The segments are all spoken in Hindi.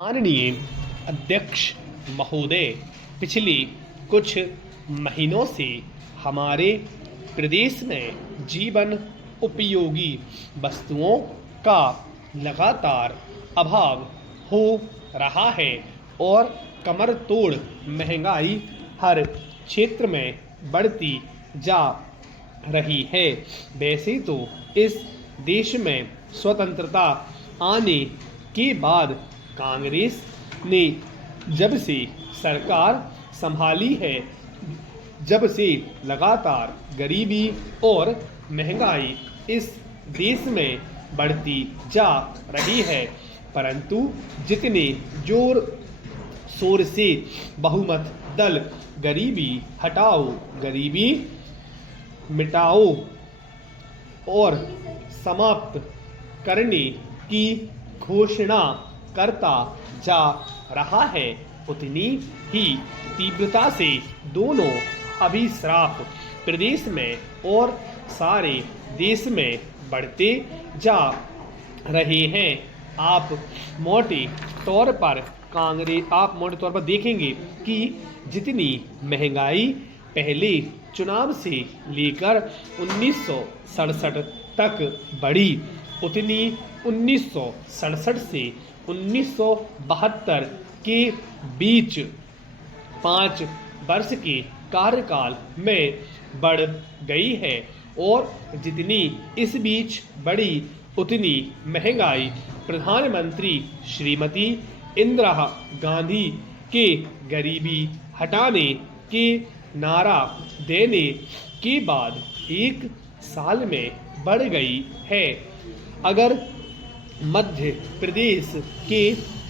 माननीय अध्यक्ष महोदय, पिछले कुछ महीनों से हमारे प्रदेश में जीवन उपयोगी वस्तुओं का लगातार अभाव हो रहा है और कमर तोड़ महंगाई हर क्षेत्र में बढ़ती जा रही है। वैसे तो इस देश में स्वतंत्रता आने के बाद कांग्रेस ने जब से सरकार संभाली है, जब से लगातार गरीबी और महंगाई इस देश में बढ़ती जा रही है, परंतु जितने जोर शोर से बहुमत दल गरीबी हटाओ, गरीबी मिटाओ और समाप्त करने की घोषणा करता जा रहा है, उतनी ही तीव्रता से दोनों अभिश्राप प्रदेश में और सारे देश में बढ़ते जा रहे हैं। आप मोटे तौर पर देखेंगे कि जितनी महंगाई पहले चुनाव से लेकर 1967 तक बढ़ी, उतनी 1967 से 1972 के बीच 5 वर्ष के कार्यकाल में बढ़ गई है और जितनी इस बीच बढ़ी उतनी महंगाई प्रधानमंत्री श्रीमती इंदिरा गांधी के गरीबी हटाने के नारा देने के बाद एक साल में बढ़ गई है। अगर मध्य प्रदेश के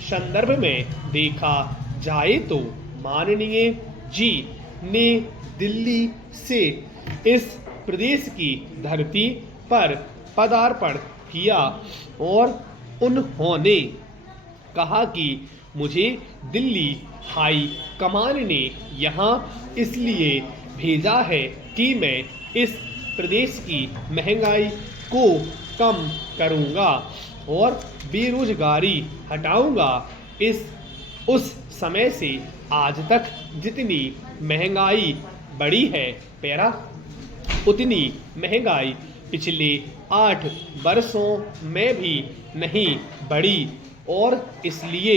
संदर्भ में देखा जाए तो माननीय जी ने दिल्ली से इस प्रदेश की धरती पर पदार्पण किया और उन्होंने कहा कि मुझे दिल्ली हाई कमान ने यहाँ इसलिए भेजा है कि मैं इस प्रदेश की महंगाई को कम करूँगा और बेरोजगारी हटाऊंगा। उस समय से आज तक जितनी महंगाई बढ़ी है, उतनी महंगाई पिछले 8 वर्षों में भी नहीं बढ़ी और इसलिए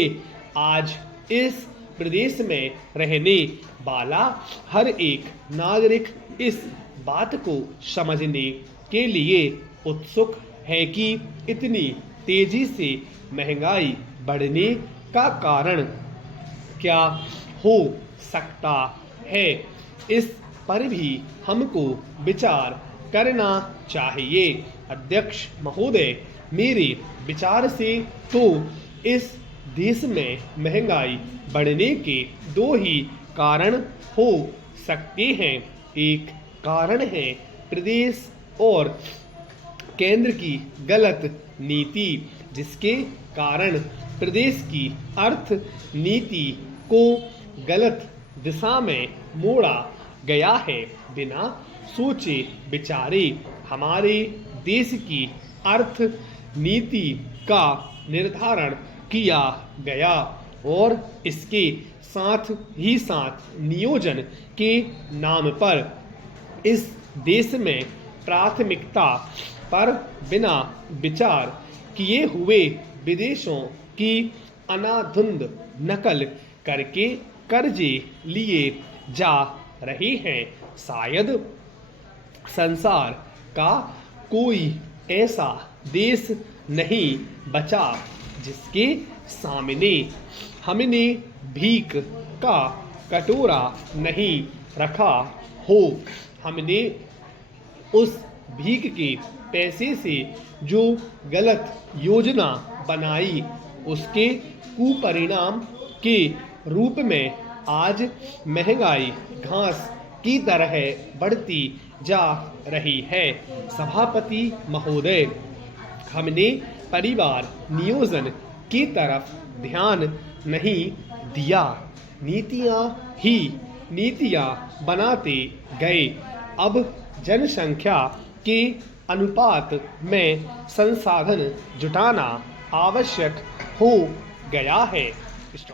आज इस प्रदेश में रहने वाला हर एक नागरिक इस बात को समझने के लिए उत्सुक है कि इतनी तेजी से महंगाई बढ़ने का कारण क्या हो सकता है। इस पर भी हमको विचार करना चाहिए। अध्यक्ष महोदय, मेरे विचार से तो इस देश में महंगाई बढ़ने के 2 ही कारण हो सकते हैं। एक कारण है प्रदेश और केंद्र की गलत नीति, जिसके कारण प्रदेश की अर्थ नीति को गलत दिशा में मोड़ा गया है। बिना सोचे विचारे हमारे देश की अर्थ नीति का निर्धारण किया गया और इसके साथ ही साथ नियोजन के नाम पर इस देश में प्राथमिकता पर बिना विचार किए हुए विदेशों की अनाधुंध नकल करके कर्जे लिए जा रहे हैं। शायद संसार का कोई ऐसा देश नहीं बचा जिसके सामने हमने भीख का कटोरा नहीं रखा हो। हमने उस भीख के पैसे से जो गलत योजना बनाई, उसके कुपरिणाम के रूप में आज महंगाई घास की तरह बढ़ती जा रही है। सभापति महोदय, हमने परिवार नियोजन की तरफ ध्यान नहीं दिया, नीतियाँ बनाते गए। अब जनसंख्या के अनुपात में संसाधन जुटाना आवश्यक हो गया है। स्टॉप।